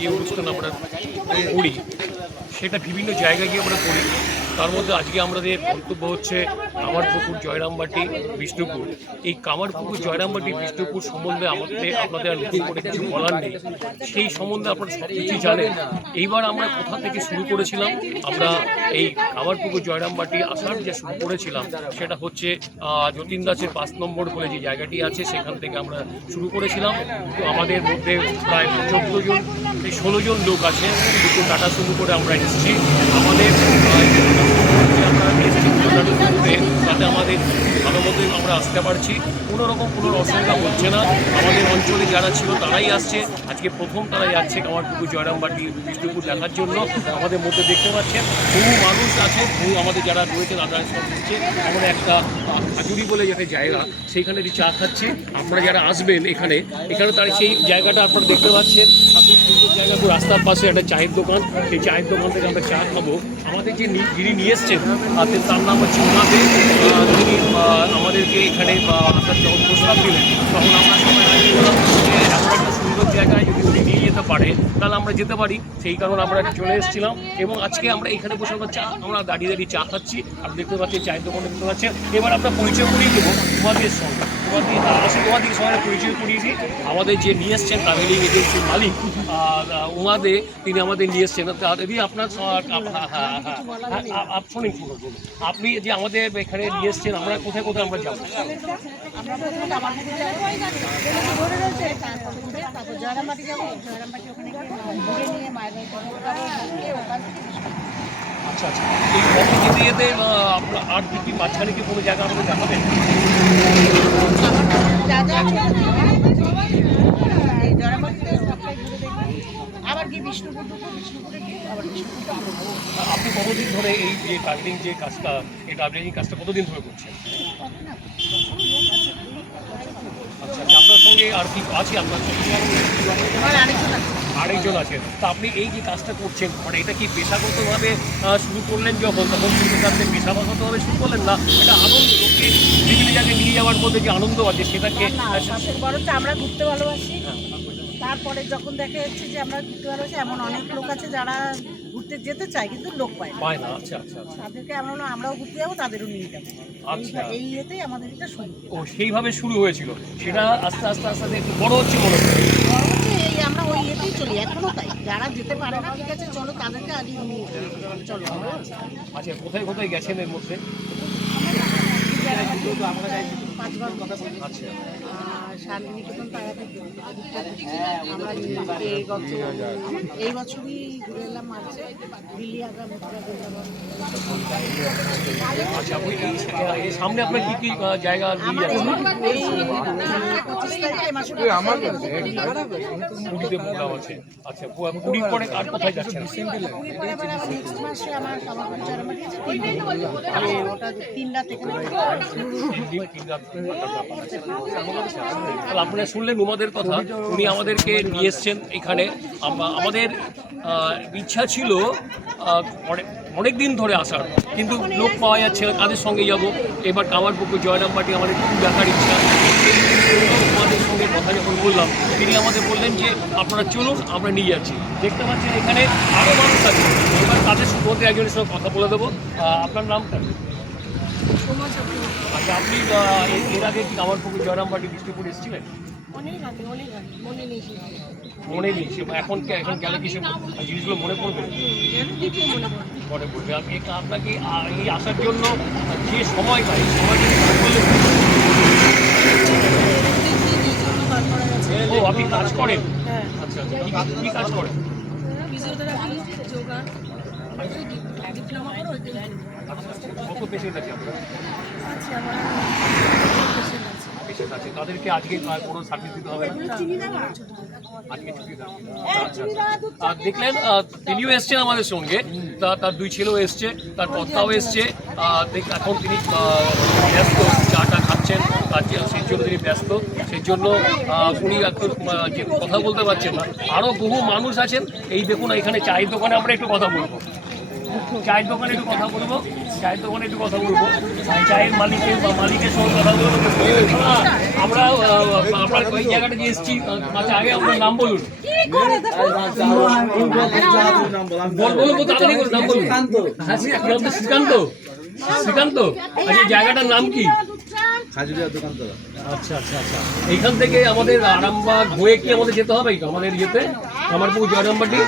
যে অনুষ্ঠান আমরা করি সেটা বিভিন্ন জায়গায় গিয়ে আমরা করি। তার মধ্যে আজকে আমাদের গন্তব্য হচ্ছে কামারপুকুর, জয়রামবাটি, বিষ্ণুপুর। এই কামারপুকুর, জয়রামবাটি, বিষ্ণুপুর সম্বন্ধে আপনাদের আর নতুন করে কিছু বলার নেই। সেই সম্বন্ধে আপনারা সব কিছুই জানেন। এইবার আমরা কোথা থেকে শুরু করেছিলাম, আমরা এই কামারপুকুর, জয়রামবাটি আসার যে শুরু করেছিলাম সেটা হচ্ছে যতীন দাসের 5 নম্বর বলে যে জায়গাটি আছে সেখান থেকে আমরা শুরু করেছিলাম। তো আমাদের মধ্যে প্রায় 14 জন 16 জন লোক আছে, দুটো টাটা শুরু করে আমরা এসেছি। আমাদের তাতে আমাদের ভালো মতোই আমরা আসতে পারছি, কোনো রকম কোনো অসুবিধা হচ্ছে না। আমাদের অঞ্চলে যারা ছিল তারাই আসছে, আজকে প্রথম তারা যাচ্ছে কামারপুকুর, জয়রামবাটি, বিষ্ণুপুর দেখার জন্য। আমাদের মধ্যে দেখতে পাচ্ছেন বহু মানুষ আছে, বহু আমাদের যারা রয়েছে তারা সব দিচ্ছে। আমরা একটা খাজুরি বলে যেটা জায়গা, সেইখানে চা খাচ্ছে। আপনারা যারা আসবেন এখানে তার সেই জায়গাটা আপনারা দেখতে পাচ্ছেন। আপনি সুন্দর জায়গা, রাস্তার পাশে একটা চায়ের দোকান, সেই চায়ের দোকান থেকে আমরা চা খাবো। আমাদের যে যিনি নিয়ে এসছেন তার নাম হচ্ছে উনাদে। তিনি আমাদেরকে এখানে আসার যখন প্রস্তাব দিলেন তখন আমরা সবাই রাজি হলাম যে এমন একটা সুন্দর জায়গায় যদি উনি নিয়ে যেতে পারে তাহলে আমরা যেতে পারি। সেই কারণে আমরা চলে এসেছিলাম এবং আজকে আমরা এখানে বসে আমরা দাঁড়িয়ে দাঁড়িয়ে চা খাচ্ছি। আপনি দেখতে পাচ্ছেন চায়ের দোকানে দেখতে পাচ্ছেন। এবার আমরা পরিচয় করিয়ে দেবো তোমাদের সঙ্গে, তোমাদের সঙ্গে পরিচয় করিয়ে দিই। আমাদের যে নিয়ে এসছেন ট্রাভেলিং এজেন্সির মালিক উমাদে, তিনি আমাদের নিয়ে এসছেন। যদি আপনার শোনেন, আপনি যে আমাদের এখানে নিয়ে এসছেন, আমরা কোথায় কোথায় আমরা যাবো? আচ্ছা আচ্ছা, এই পথে যেতে যেতে আপনার আর কি মাঝখানে কি কোনো জায়গা আমাদের দেখাবেন? আপনি কতদিন ধরে এই যে ট্রাভেলিং যে কাজটা, এই ট্রাভেলিং কাজটা কতদিন ধরে করছেন? আচ্ছা, আপনার সঙ্গে আর কি আছে? আপনার সঙ্গে আরেকজন আছে। তা আপনি এই যে কাজটা করছেন, মানে এটা কি পেশাগতভাবে শুরু করলেন যখন, তখন কিন্তু আপনি পেশাগতভাবে শুরু করলেন না? এটা আনন্দ, লোককে বিভিন্ন জায়গায় নিয়ে যাওয়ার মধ্যে যে আনন্দ আছে সেটাকে বরঞ্চ আমরা ঘুরতে ভালোবাসি। তারপরে যখন দেখা যাচ্ছে যে আমরা ঘুরতে ভালোবাসি, এমন অনেক লোক আছে যারা ঘুরতে যেতে চায় কিন্তু লোক পায় না। আচ্ছা আচ্ছা, তাদেরকে আমরাও ঘুরতে যাবো, তাদেরও নিয়ে যাবো। আচ্ছা, এই ইয়েতেই আমাদের এটা শুরু। ও সেইভাবে শুরু হয়েছিল, সেটা আস্তে আস্তে আস্তে একটু বড় হচ্ছে মনে হচ্ছে। এই আমরা ওই ইয়েতেই চলি এখনো তাই। যারা যেতে পারে না ঠিক আছে চলো, তাদেরকে আগে নিয়ে চলো। আচ্ছা, কোথায় কোথায় গেছেন এর মধ্যে? আচ্ছা, শান্তিনিকেতন, তারাপীঠ আমরা এই বছরই ঘুরে এলাম মার্চে, দিল্লি, আগ্রা, মথুরা, বৃন্দাবন। আচ্ছা, এই সামনে আপনার কি কি জায়গা নিয়ে যাচ্ছেন? পুরীতে প্রোগ্রাম আছে। আচ্ছা, পুরীর পরে আর কোথায় যাচ্ছেন? নেক্সট মাসে আমার কামারপুকুর, জয়রামবাটি আছে, 3 দিন। ওটা 3 রাত থেকে আপনারা শুনলেন উমাদের কথা। উনি আমাদেরকে নিয়ে এসছেন এখানে। আমাদের ইচ্ছা ছিল অনেক দিন ধরে আসার, কিন্তু লোক পাওয়া যাচ্ছে না, কাদের সঙ্গে যাব। এবার কামারপুকুর, জয়রামবাটি আমাদের খুব দেখার ইচ্ছা। আমাদের সঙ্গে কথা যখন বললাম, তিনি আমাদের বললেন যে আপনারা চলুন, আমরা নিয়ে যাচ্ছি। দেখতে পাচ্ছেন এখানে আরও মানুষ আছে। এবার তাদের মধ্যে একজনের সঙ্গে কথা বলে দেবো। আপনার নামটা? আচ্ছা, আপনি এর আগে কি কামারপুকুর, জয়রামবাটি, বিষ্ণুপুর এসেছিলেন? মনে নেই। এখন গেলে কি সে জিনিসগুলো মনে পড়বে? মনে পড়বে। আপনাকে এই আসার জন্য যে সময় পাই, সময়টা বললে। ও, আপনি কাজ করেন? আচ্ছা, কি কাজ করেন? কত পেশেন্ট আছে আপনার? পেশেন্ট আছে, তাদেরকে আজকে কোনো সার্ভিস দিতে হবে না? আজকে ছুটি দেওয়া। দেখলেন তিনিও এসছেন আমাদের সঙ্গে, তার 2 ছেলেও এসছে, তার কর্তাও এসছে। এখন তিনি ব্যস্ত, চাটা খাচ্ছেন, সেই জন্য তিনি ব্যস্ত। সেই জন্য উনি একটু কথা বলতে পারছেন না। আরও বহু মানুষ আছেন। এই দেখুন এখানে চায়ের দোকানে আমরা একটু কথা বলবো। চায়ের দোকানে একটু কথা বলবো, চায়ের মালিকের সঙ্গে কথা বলবো। আমরা আপনার ওই জায়গাটা যে এসেছি, আচ্ছা আগে আপনার নাম বলুন। বলবো তাড়াতাড়ি করে নাম বলুন। হ্যাঁ শ্রীকান্ত, শ্রীকান্ত। আচ্ছা জায়গাটার নাম কি? আচ্ছা আচ্ছা আচ্ছা। এইখান থেকে আমাদের আরামবাগ হয়ে কি আমাদের যেতে হবে আমাদের ইয়েতে কামারপুকুর জয়রামবাটি?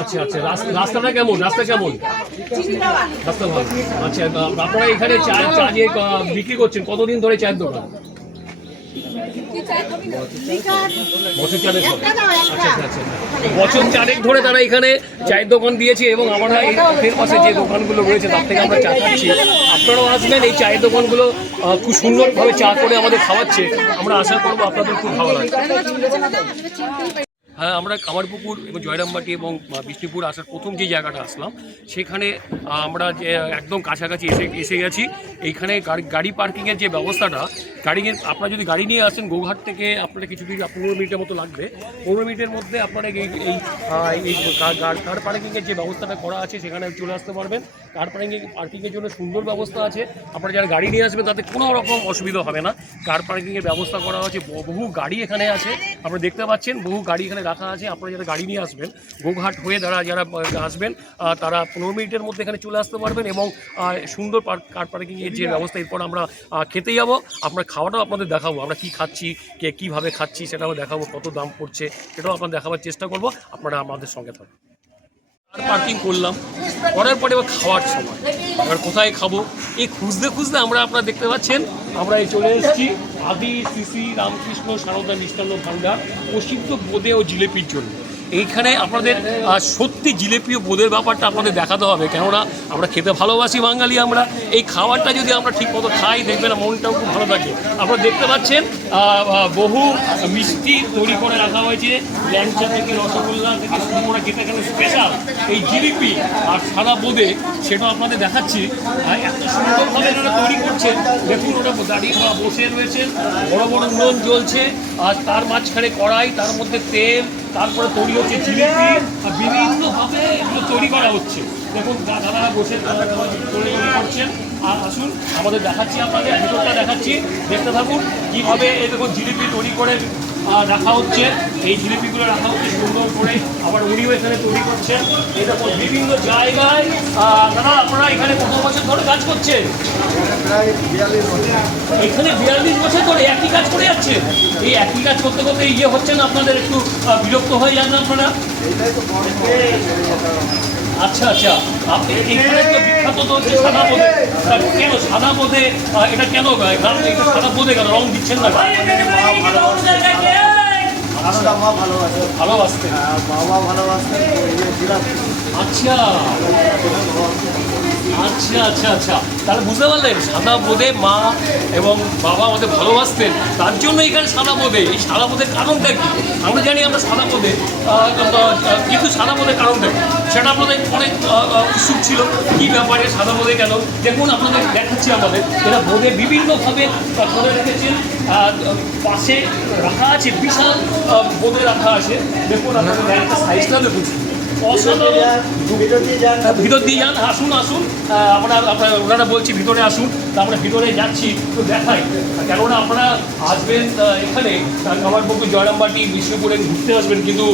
আচ্ছা আচ্ছা। রাস্তাটা কেমন? রাস্তা কেমন? রাস্তা ভালো। আচ্ছা আপনারা এখানে চা যে বিক্রি করছেন কতদিন ধরে চায়ের দোকান? বছর চারেক। আচ্ছা আচ্ছা আচ্ছা। বছর চারেক ধরে তারা এখানে চায়ের দোকান দিয়েছে এবং আমরা এই পথের পাশে যে দোকানগুলো রয়েছে তার থেকে আমরা চা খাচ্ছি। আপনারাও আসবেন, এই চায়ের দোকানগুলো খুব সুন্দরভাবে চা করে আমাদের খাওয়াচ্ছে। আমরা আশা করবো আপনাদের খুব ভালো লাগবে। হ্যাঁ, আমরা কামারপুকুর এবং জয়রামবাটি এবং বিষ্ণুপুর আসার প্রথম যে জায়গাটা আসলাম সেখানে আমরা যে একদম কাছাকাছি এসে গেছি। এইখানে গাড়ি পার্কিংয়ের যে ব্যবস্থাটা, আপনারা যদি গাড়ি নিয়ে আসেন গোঘাট থেকে আপনারা কিছুদিন 15 মিনিটের মতো লাগবে। 15 মিনিটের মধ্যে আপনারা এই কার পার্কিংয়ের যে ব্যবস্থাটা করা আছে সেখানে চলে আসতে পারবেন। কার পার্কিংয়ের জন্য সুন্দর ব্যবস্থা আছে। আপনারা যারা গাড়ি নিয়ে আসবেন তাতে কোনো রকম অসুবিধা হবে না। কার পার্কিংয়ের ব্যবস্থা করা আছে, বহু গাড়ি এখানে আছে, আপনারা দেখতে পাচ্ছেন বহু গাড়ি এখানে রাখা আছে। আপনারা যারা গাড়ি নিয়ে আসবেন গোঘাট হয়ে যারা আসবেন তারা 15 মিনিটের মধ্যে এখানে চলে আসতে পারবেন এবং সুন্দর কার পার্কিংয়ের যে ব্যবস্থা। এরপর আমরা খেতে যাবো, আমরা খাওয়াটাও আপনাদের দেখাবো, আমরা কি খাচ্ছি, কীভাবে খাচ্ছি সেটাও দেখাবো, কত দাম পড়ছে সেটাও আপনারা দেখাবার চেষ্টা করবো। আপনারা আমাদের সঙ্গে থাকবেন। পার্কিং করলাম, করার পরে এবার খাওয়ার সময় এবার কোথায় খাবো এই খুঁজতে খুঁজতে আপনারা দেখতে পাচ্ছেন আমরা এই চলে এসেছি আদি শ্রী রামকৃষ্ণ সারদা মিষ্টান্ন ভাণ্ডার, প্রসিদ্ধ বোঁদে ও জিলেপির জন্য। এইখানে আপনাদের সত্যি জিলেপি ও বোঁদের ব্যাপারটা আপনাদের দেখাতে হবে, কেননা আমরা খেতে ভালোবাসি বাঙালি। আমরা এই খাবারটা যদি আমরা ঠিকমতো খাই দেখবেন মনটাও খুব ভালো থাকে। আপনারা দেখতে পাচ্ছেন বহু মিষ্টি তৈরি করে রাখা হয়েছে, ল্যাংচা থেকে রসগোল্লা থেকে শুরু করে খেতে এখানে স্পেশাল এই জিলিপি আর সাদা বোঁদে সেটাও আপনাদের দেখাচ্ছি। এত সুন্দরভাবে এনারা তৈরি করছেন, দেখুন ওটা দাঁড়িয়ে বসে রয়েছেন, বড় বড় উনুন জ্বলছে আর তার মাঝখানে কড়াই, তার মধ্যে তেল, তারপরে তৈরি হচ্ছে জিলিপি আর বিভিন্নভাবে এগুলো তৈরি করা হচ্ছে। দেখুন দাদারা বসে তৈরি করছেন। আর আসুন আমাদের দেখাচ্ছি, আপনাদের ভিতরটা দেখাচ্ছি, দেখতে থাকুন কীভাবে এই দেখুন জিলিপি তৈরি করে রাখা হচ্ছে। এই জিলিপিগুলো রাখা হচ্ছে সুন্দর করে, আবার উনিও এখানে তৈরি করছেন। এই দেখুন বিভিন্ন জায়গায়। দাদা আপনারা এখানে কত বছর ধরে কাজ করছেন? এখানে 42 বছর ধরে একই কাজ করে যাচ্ছে। এই একই কাজ করতে করতে হচ্ছে না আপনাদের একটু বিরক্ত হয়ে যান আপনারা? আচ্ছা আচ্ছা। আপনি এখানে তো বিখ্যাত তো হচ্ছে সাদা বোঁদে। কেন সাদা বোঁদে এটা কেন? কারণ এটা সাদা বোঁদে কেন রং দিচ্ছেন না? ভালোবাসতেন, বাবা ভালোবাসতেন। আচ্ছা আচ্ছা আচ্ছা আচ্ছা। তাহলে বুঝতে পারলেন সাদা বোঁদে মা এবং বাবা আমাদের ভালোবাসতেন, তার জন্য এখানে সাদা বোঁদে। এই সাদা বোঁদের কারণটা কি? আমরা জানি আমরা সাদা বোঁদে, কিন্তু সাদা বোঁদের কারণটা কি সেটা আপনাদের অনেক উৎসুক ছিল। কী ব্যাপারে সাদা বোঁদে কেন? দেখুন আপনাদের দেখাচ্ছি। আমাদের এরা বোঁদে বিভিন্নভাবে করে রেখেছেন, পাশে রাখা আছে বিশাল বোঁদে রাখা আছে। দেখুন আপনাদের একটা সাইজটা দেখুন অসাধারণ। ভিতর দিয়ে যান, আসুন আসুন। ওনারা বলছি ভিতরে আসুন, তা আমরা ভিতরে যাচ্ছি, তো দেখাই। কেননা আপনারা আসবেন এখানে কামারপুকুর জয়রামবাটি বিষ্ণুপুরে ঘুরতে আসবেন, কিন্তু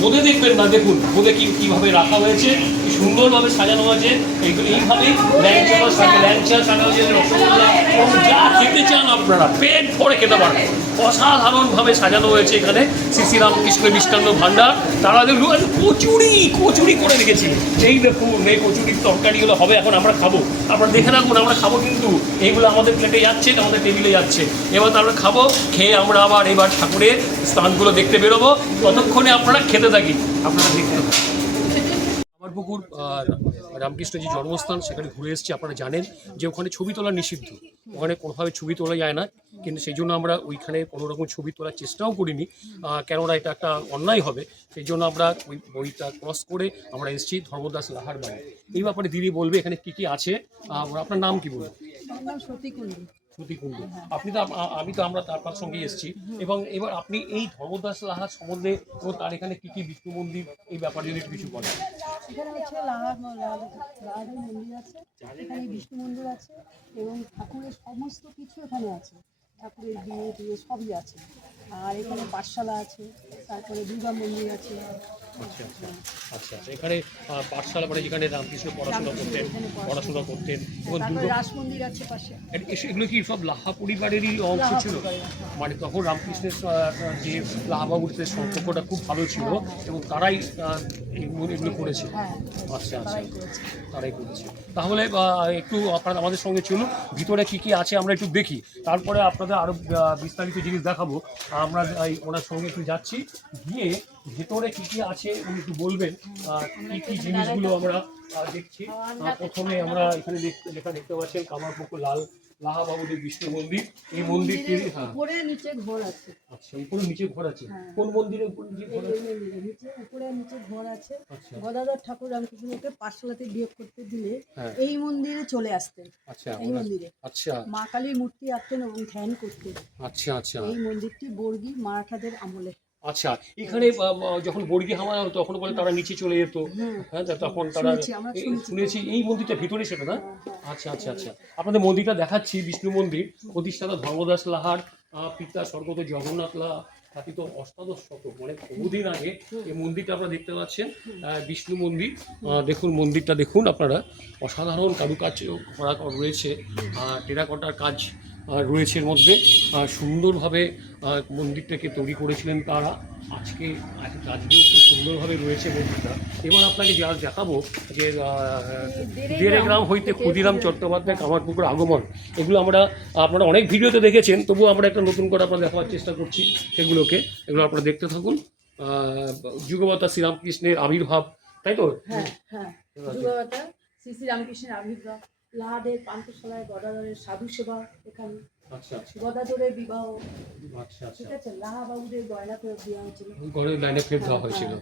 বোঁদে দেখবেন না। দেখুন বোঁদে কীভাবে রাখা হয়েছে, কি সুন্দরভাবে সাজানো আছে। এইভাবেই ল্যাংচা সাজানো হয়েছে, রসগোল্লা যা খেতে চান আপনারা পেট ভরে খেতে পারবেন। অসাধারণভাবে সাজানো হয়েছে এখানে শ্রী রামকৃষ্ণ মিষ্টান্ন ভাণ্ডার। তারা দেখুন কচুরি করে রেখেছি। এই দেখুন এই কচুরির তরকারিগুলো হবে, এখন আমরা খাবো। আপনারা দেখে রাখুন, আমরা খাবো, কিন্তু এইগুলো আমাদের প্লেটে যাচ্ছে, আমাদের টেবিলে যাচ্ছে। এবার তো আমরা খাবো, খেয়ে আমরা আবার এবার ঠাকুরের স্থানগুলো দেখতে বেরোবো। ততক্ষণে আপনারা খেতে থাকি, আপনারা দেখতে থাকুন। কামারপুকুর রামকৃষ্ণ যে জন্মস্থান সেখানে ঘুরে এসেছি। আপনারা জানেন যে ওখানে ছবি তোলা নিষিদ্ধ, ওখানে কোনোভাবে ছবি তোলা যায় না, কিন্তু সেই জন্য আমরা ওইখানে কোনো রকম ছবি তোলার চেষ্টাও করিনি, কেননা এটা একটা অন্যায় হবে। সেই জন্য আমরা ওই বইটা ক্রস করে আমরা এসেছি ধর্মদাস লাহার বাড়ি। এই ব্যাপারে দিদি বলবে এখানে কী কী আছে। আপনার নাম কি বলবেন? শ্রুতিকুণ্ডু। আমরা তার সঙ্গে এসেছি। এবং এবার আপনি এই ধর্মদাস লাহার সম্বন্ধে এবং তার এখানে কী কী বিষ্ণু মন্দির এই ব্যাপারে যদি কিছু বলেন। এখানে হচ্ছে লাহাদের মন্দির আছে, এখানে বিষ্ণু মন্দির আছে এবং ঠাকুরের সমস্ত কিছু এখানে আছে, ঠাকুরের বিয়ে টিয়ে সবই আছে। আর এখানে পাঠশালা আছে, তারপরে দুর্গা মন্দির আছে। আচ্ছা আচ্ছা আচ্ছা আচ্ছা এখানে পাঠশালা পড়ে যেখানে রামকৃষ্ণ পড়াশোনা করতেন এবং তারপরে রাস মন্দির আছে পাশে। এগুলো কি সব লাহা পরিবারেরই অংশ ছিল? মানে তখন রামকৃষ্ণের যে লাহাবাবুর সাথে সম্পর্কটা খুব ভালো ছিল এবং তারাই এগুলো করেছে। আচ্ছা আচ্ছা তারাই করেছে। তাহলে একটু আপনারা আমাদের সঙ্গে চলুন, ভিতরে কি কি আছে আমরা একটু দেখি, তারপরে আপনাদের আরও বিস্তারিত জিনিস দেখাবো। আমরা ওনার সঙ্গে একটু যাচ্ছি, গিয়ে ভেতরে কি কি আছে উনি একটু বলবেন, কি কি জিনিসগুলো আমরা দেখছি। প্রথমে আমরা এখানে লেখা দেখতে পাচ্ছেন কামারপুকুর লাহাবাবুদের বিষ্ণু মন্দির। এই মন্দিরটি উপরে নিচে ঘর আছে। আচ্ছা উপরে নিচে ঘর আছে। কোন মন্দিরের উপরে নিচে ঘর আছে? নিচে উপরে নিচে ঘর আছে। গদাধর ঠাকুর রামকৃষ্ণকে পাঠশালাতে বিয়োগ করতে দিলে এই মন্দিরে চলে আসতেন। আচ্ছা এই মন্দিরে আচ্ছা মা কালীর মূর্তি আঁকতেন এবং ধ্যান করতেন। আচ্ছা আচ্ছা এই মন্দিরটি বর্গী মারাঠাদের আমলে। আচ্ছা এখানে যখন বর্গী হামলা হতো তখন বলে তারা নিচে চলে যেত, হ্যাঁ তখন তারা শুনেছি এই মন্দিরটা ভিতরে সেটা না? আচ্ছা আচ্ছা আচ্ছা আপনাদের মন্দিরটা দেখাচ্ছি। বিষ্ণু মন্দির প্রতিষ্ঠাতা ধর্মদাস লাহার পিতা স্বর্গত জগন্নাথ লাহা স্থাপিত অষ্টাদশ শতক মানে বহুদিন আগে এই মন্দিরটা আপনারা দেখতে পাচ্ছেন, বিষ্ণু মন্দির। দেখুন মন্দিরটা দেখুন আপনারা, অসাধারণ কারুকাজ করা রয়েছে, টেরাকোটার কাজ রয়েছে এর মধ্যে। সুন্দরভাবে মন্দিরটাকে তৈরি করেছিলেন তারা। আজকেও খুব সুন্দরভাবে রয়েছে মন্দিরটা। এবার আপনাকে যা দেখাবো যে দেড়গ্রাম হইতে ক্ষুদিরাম চট্টোপাধ্যায় কামারপুকুর আগমন, এগুলো আপনারা অনেক ভিডিওতে দেখেছেন, তবুও আমরা একটা নতুন করে আপনারা দেখার চেষ্টা করছি সেগুলোকে। এগুলো আপনারা দেখতে থাকুন। যুগবতা শ্রীরামকৃষ্ণের আবির্ভাব, তাই তো? হ্যাঁ হ্যাঁ যুগবতা শ্রী রামকৃষ্ণের আবির্ভাব, লাহাদের পান্থশালায় গদাধরের সাধু সেবা এখানে। আচ্ছা আচ্ছা গদাধরের বিবাহ। আচ্ছা আচ্ছা ঠিক আছে, লাহাবাবুদের গয়না ফেরত দেওয়া হয়েছিল, গয়না লাইনে ফেরত দেওয়া হয়েছিল।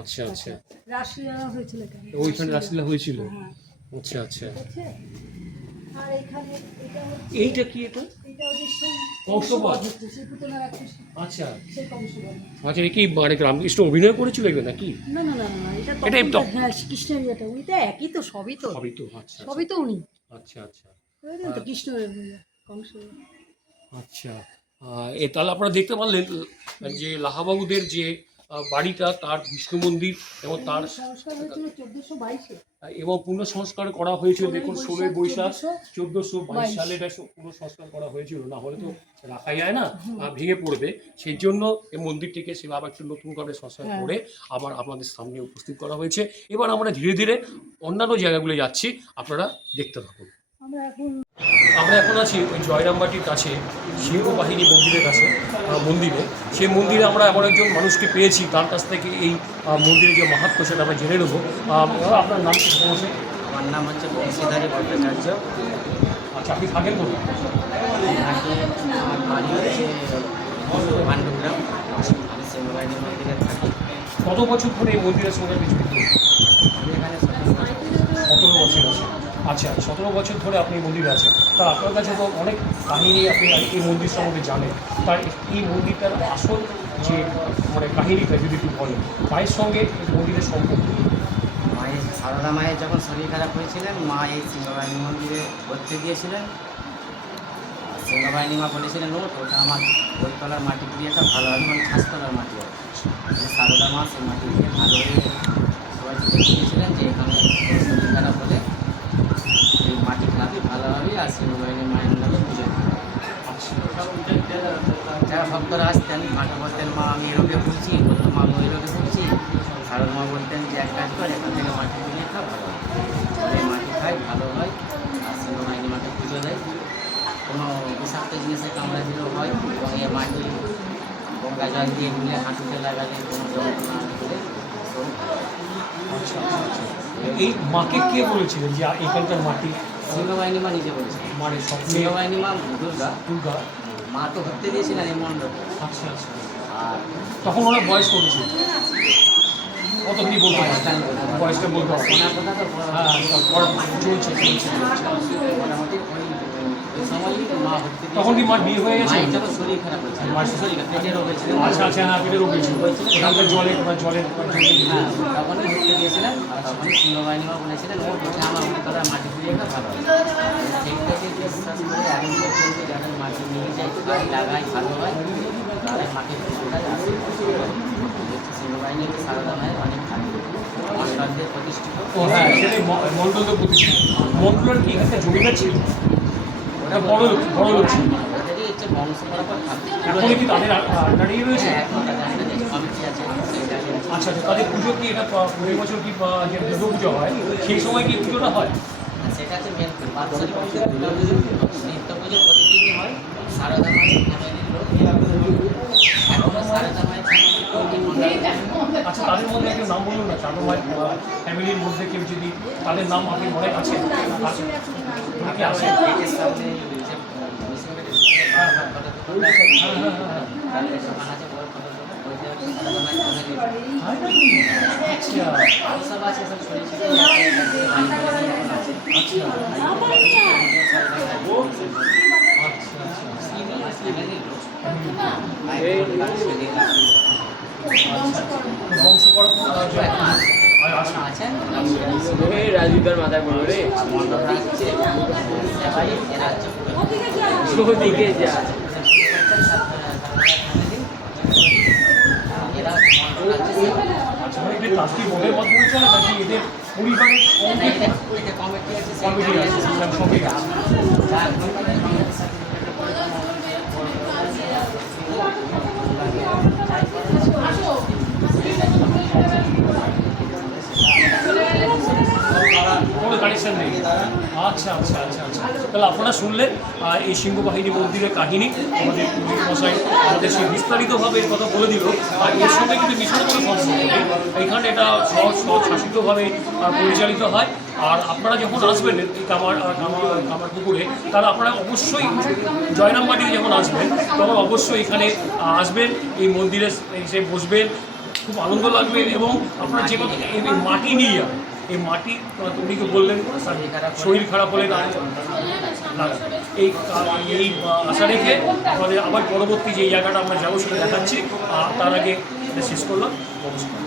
আচ্ছা আচ্ছা রাসলীলা হয়েছিল এখানে, ওইখানে রাসলীলা হয়েছিল। আচ্ছা আচ্ছা আর এখানে এইটা কি? এটা হচ্ছে সেই কংসবধ। সেই পুতনার একটা। আচ্ছা সেই কংসবধ। আচ্ছা কি মানে রামকৃষ্ণ অভিনয় করেছিল এগুলো নাকি? না না না না এটা তো হ্যাঁ কৃষ্ণের এটা, উনি তো একই তো, সবই তো আচ্ছা সবই তো উনি। আচ্ছা আচ্ছা তো কৃষ্ণের কংস। আচ্ছা তাহলে আপনারা দেখতে পারলেন যে লাহাবাবুদের যে বাড়িটা, তার বিষ্ণু মন্দির এবং তার সংস্কার হয়েছিল 1422-এ এবং পুনঃসংস্কার করা হয়েছিল। দেখুন 16 বৈশাখ 1422 সালে এটা পুনঃসংস্কার করা হয়েছিল, না হলে তো রাখা যায় না, ভেঙে পড়বে। সেই জন্য এই মন্দিরটিকে সেবা আবার একটু নতুন করে সংস্কার করে আবার আপনাদের সামনে উপস্থিত করা হয়েছে। এবার আমরা ধীরে ধীরে অন্যান্য জায়গাগুলো যাচ্ছি, আপনারা দেখতে থাকুন। আমরা এখন আছি ওই জয়রামবাটির কাছে সিংহবাহিনী মন্দিরের কাছে সেই মন্দিরে আমরা এমন একজন মানুষকে পেয়েছি, তার কাছ থেকে এই মন্দিরের যে মাহাত্ম্য সেটা আমরা জেনে নেবো। আপনার নাম কি? সমস্যা? আমার নাম হচ্ছে বংশীধারী ভট্টাচার্য। আচ্ছা আপনি থাকেন কোথায়? আমার বাড়ি হচ্ছে পাণ্ডুগ্রাম, আমি সিংহবাহিনী মন্দিরে থাকি। কত বছর ধরে এই মন্দিরের সঙ্গে কিছু আমি এখানে 17 বছর আছে। আচ্ছা 17 বছর ধরে আপনি এই মন্দিরে আছেন, তা আপনার কাছে তো অনেক কাহিনী আপনি এই মন্দির সম্বন্ধে জানেন। তার এই মন্দিরটার আসল যে মানে কাহিনীটা যদি একটু বলেন, মায়ের সঙ্গে এই মন্দিরের সম্পর্ক। মায়ের সারদা মায়ের যখন শরীর খারাপ হয়েছিলেন, মা এই সিংহবাহিনী মন্দিরে ভর্তি দিয়েছিলেন। সিংহবাহিনী মা বলেছিলেন ওটা আমার বইতলার মাটি দিয়ে একটা ভালো হবে, মানে ছাঁচতলার মাটি হবে। সারদা মা সেই মাটি দিয়ে ভালো হয়ে সবাইকে দেখিয়েছিলেন যে এখানে শরীর খারাপ হলে এই মাটি খাবি ভালো হবে, আর সিংহবাহিনী মায়ের নামে পুজো দিতে হবে। যারা ভক্তরা আসতেন মাকে বলতেন মা আমি এই রোগে ভুগছি, বলতো মা আমি ওই রোগে ভুগছি। সারদা মা বলতেন যে এক কাজ কর, এখান থেকে মাটি কিনে খা, ভালো হয়। এই মাটি খাই ভালো হয়, আর সিংহবাহিনী মাকে পুজো দেয়। কোনো বিষাক্ত জিনিসে কামড়া দিলেও হয়, এবং এই মাটি গঙ্গা জল দিয়ে মিলে হাঁটুতে লাগালে কোনো যন্ত্রণা হলে। এই মাকে কে বলেছিলেন যে এখানকার মাটি? সিংহবাহিনী মা নিজে বলেছিলেন, মানে স্বপ্নে সিংহবাহিনী মা দুর্গা দুর্গা মা তো ধরতে দিয়েছিলেন এই মণ্ডপে। আচ্ছা আচ্ছা আর তখন ওরা বয়স করেছিল কত কি বলতে বয়সটা বলতে হবে? ওনার কথা তো হ্যাঁ চলছে মোটামুটি ওই সময় মা ভর্তি তখন কি মার বিয়ে হয়ে গেছে? মায়ের যখন শরীর খারাপ হয়েছিল, মায়ের শরীর পেটের রোগ হয়েছিল। আচ্ছা আচ্ছা, হ্যাঁ পেটের রোগ হয়েছিল, ওখানকার জলের হ্যাঁ, তখনই ঘুরতে গিয়েছিলেন, আর তখনই সিংহবাহিনী মা বলেছিলেন ও বলছে আমার উত্তরার মাটি পুড়িয়ে খা ভালো হয়। সেই থেকে বিশ্বাস করে এখন পর্যন্ত যাদের মাটি নিয়ে যাই খাই লাগাই ভালো হয়, তাদের মাটির পুজোটাই আসে। সিংহবাহিনী সারদা মায়ের অনেক থাকে আমার সন্ধ্যে প্রতিষ্ঠিত। ও হ্যাঁ, সেটাই মন্ডলদের প্রতিষ্ঠিত। মন্ডলের কি একটা জমিদার ছিল? ওটা বড় লোক, বড় লোক ছিল। ওদেরই হচ্ছে বংশ পরম্পরা থাকে। এখন কি তাদের আন্ডারেই রয়েছে? হ্যাঁ, এখন তাদের একটা যে কমিটি আছে সেটা আচ্ছা আচ্ছা, তাদের পুজো কি এটা প্রতি বছর কি যে দুর্গা পুজো হয় সেই সময় কি পুজোটা হয়? সেটা হচ্ছে মেন বাৎসরিক পুজো, দুর্গা পুজো, নিত্য পুজো প্রতিদিনই হয়। সারদা মায়ের ফ্যামিলির লোক এখনো সারদা মায়ের ফ্যামিলির। আচ্ছা, তাদের মধ্যে একটা নাম বলুন না, চাঁদা মায়ের ফ্যামিলির মধ্যে কেউ যদি তাদের নাম আপনি মনে আছে? কি আছে? বংশ পরম্পরা আছে। রাজীবদার মাথায় পড়লো রে দিকে যা কাজটি বোর্ডের মাধ্যমে চলে নাকি এদের পরিবারের কমিটি আছে? সঙ্গে আছে। কোনো কানেকশন নেই। আচ্ছা আচ্ছা আচ্ছা আচ্ছা, তাহলে আপনারা শুনলেন এই সিংহবাহিনী মন্দিরের কাহিনী। আমাদের পুরোহিত মশাই আমাদের সেই বিস্তারিতভাবে এর কথা বলে দিল। আর এর সঙ্গে কিন্তু ভীষণ কোনো সম্পর্ক নেই। এখানে এটা স্বশাসিতভাবে পরিচালিত হয়। আর আপনারা যখন আসবেন এই কামারপুকুরে, তাহলে আপনারা অবশ্যই জয়রামবাটিতে যখন আসবেন তখন অবশ্যই এখানে আসবেন, এই মন্দিরে এসে বসবেন, খুব আনন্দ লাগবে। এবং আপনারা যে কথা এই মাটি নিয়ে যাবেন, এই মাটি উনিকে বললেন শরীর খারাপ হলে এই আশা রেখে আমাদের আবার পরবর্তী যে জায়গাটা আমরা যাবো সেটা দেখাচ্ছি। তার আগে এটা শেষ করলাম। নমস্কার।